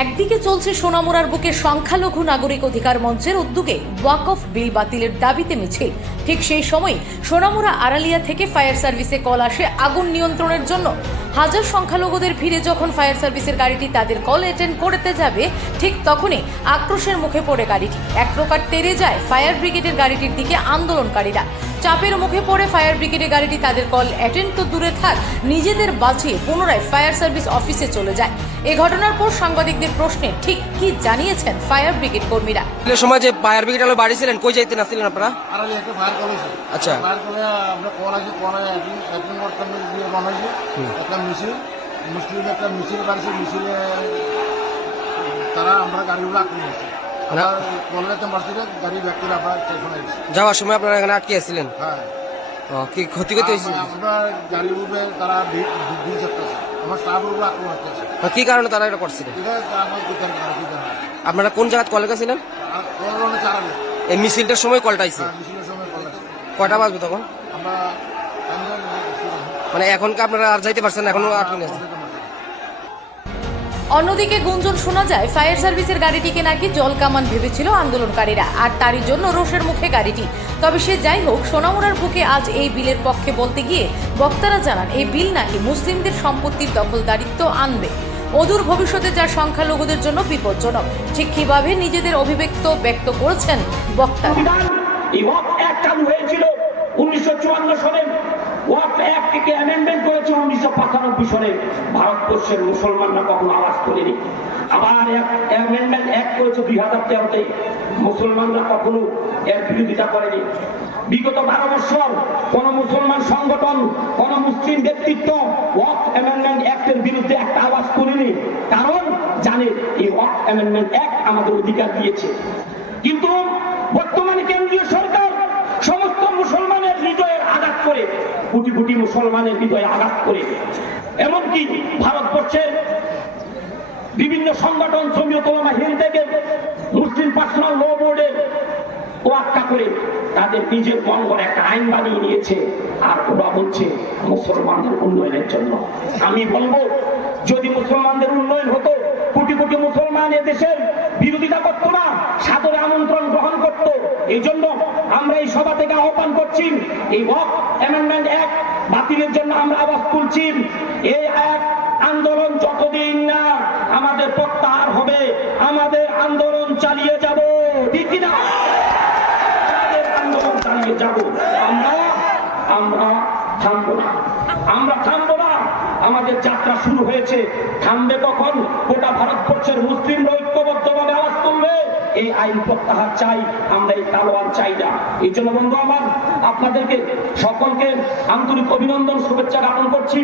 একদিকে চলছে সোনামুরার বুকে সংখ্যালঘু নাগরিক অধিকার মঞ্চের উদ্যোগে ওয়াক অফ বিল বাতিলের দাবিতে মিছিল। ঠিক সেই সময় সোনামুরা আড়ালিয়া থেকে ফায়ার সার্ভিসে কল আসে আগুন নিয়ন্ত্রণের জন্য। হাজার সংখ্যালঘুদের ভিড়ে যখন ফায়ার সার্ভিসের গাড়িটি তাদের কল অ্যাটেন্ড করতে যাবে ঠিক তখনই আক্রোশের মুখে পড়ে গাড়িটি। এক প্রকার তেরে যায় ফায়ার ব্রিগেডের গাড়িটির দিকে আন্দোলনকারীরা। চাপের মুখে পড়ে ফায়ার ব্রিগেডের গাড়িটি তাদের কল অ্যাটেন্ড তো দূরে থাক নিজেদের বাঁচিয়ে পুনরায় ফায়ার সার্ভিস অফিসে চলে যায়। এ ঘটনার পর সাংবাদিকদের প্রশ্নে ঠিক কি জানিয়েছেন ফায়ার ব্রিগেড কর্মীরা? সময় যে ফায়ার ব্রিগেড আলো বাড়ি ছিলেন কই যাইতে নাছিলেন আপনারা? আচ্ছা। আমরা কল আছে কল দিয়ে মিছিল মুসলিম একটা মিছিল বাড়ছে মিছিলে তারা আমরা গাড়িগুলো আক্রমণ না। কলেতে গাড়ি ব্যাক করে আমরা স্টেশনে যাওয়ার সময় আপনারা এখানে আটকে আসছিলেন হ্যাঁ। ও, কি ক্ষতি ক্ষতি হয়েছিল আমরা গাড়ির উপরে তারা ভিড় আমার উপরে আক্রমণ কি কারণে তারা এটা করছিলেন। আপনারা কোন জায়গায় কলে গেছিলেন? এই মিছিলটার সময় কলটা আইছে? হ্যাঁ, মিছিলের সময় কল আছে বাজবে তখন? আমরা মানে এখন আপনারা আর যাইতে পারছেন এখনও আটকে আছে অন্যদিকে গুঞ্জন শোনা যায় ফায়ার সার্ভিসের গাড়িটিকে নাকি জল কামান ভেবেছিল আন্দোলনকারীরা। আর তারই জন্য রোষের মুখে গাড়িটি। তবে সে যাই হোক সোনামুড়ার বুকে আজ এই বিলের পক্ষে বলতে গিয়ে বক্তারা জানান এই বিল নাকি মুসলিমদের সম্পত্তির দখলদারিত্ব আনবে। অদূর ভবিষ্যতে যা সংখ্যালঘুদের জন্য বিপজ্জনক। ঠিক কীভাবে নিজেদের অভিব্যক্ত ব্যক্ত করেছেন বক্তারা। চালু হয়েছিল উনিশশো চুয়ান্ন সালে। ওয়াক অ্যাক্টকে অ্যামেন্ডমেন্ট করেছে উনিশশো পঁচানব্বই সালে ভারতবর্ষের মুসলমানরা কখনো আওয়াজ তোলেনি। আবার অ্যামেন্ডমেন্ট অ্যাক্ট করেছে দুই হাজার তেরোতে, মুসলমানরা কখনো এর বিরোধিতা করেনি। বিগত বারো বছর কোন মুসলমান সংগঠন, কোন মুসলিম ব্যক্তিত্ব ওয়াক অ্যামেন্ডমেন্ট অ্যাক্টের বিরুদ্ধে একটা আওয়াজ তোলেনি। কারণ জানে, এই ওয়াক অ্যামেন্ডমেন্ট অ্যাক্ট আমাদের অধিকার দিয়েছে। কিন্তু বর্তমানে কেন্দ্রীয় সরকার সমস্ত মুসলমানের হৃদয়ের আঘাত করে কোটি কোটি মুসলমানের হৃদয়ে আঘাত করে। এমনকি ভারতবর্ষের বিভিন্ন সংগঠন জমিয়ত ওলামা হিন্দ থেকে মুসলিম পার্সোনাল ল বোর্ডের ওয়াক্কা করে তাদের নিজের মন একটা আইন বানিয়ে নিয়েছে আর ওরা বলছে মুসলমানদের উন্নয়নের জন্য। আমি বলব, যদি মুসলমানদের উন্নয়ন হতো, কোটি কোটি মুসলমান দেশের বিরোধিতা করতো না, সাদরে আমন্ত্রণ গ্রহণ করত, এই জন্য আমরা এই সভা থেকে আহ্বান করছি, এই ওয়াক অ্যামেন্ডমেন্ট অ্যাক্ট বাতিলের জন্য আমরা আওয়াজ তুলছি। এই এক আন্দোলন যতদিন না আমাদের প্রত্যাহার হবে, আমাদের আন্দোলন চালিয়ে যাব। ঠিক কিনা? আন্দোলন চালিয়ে যাব। আমরা আমরা থামবো না। আমরা থামবো না। আমাদের যাত্রা শুরু হয়েছে। থামবে কখন? গোটা ভারতবর্ষের মুসলিম আইন প্রত্যাহার চাই, আমরা এই তালোয়ার চাই না। এই জন্য বন্ধু আমার, আপনাদেরকে সকলকে আন্তরিক অভিনন্দন, শুভেচ্ছা জ্ঞাপন করছি।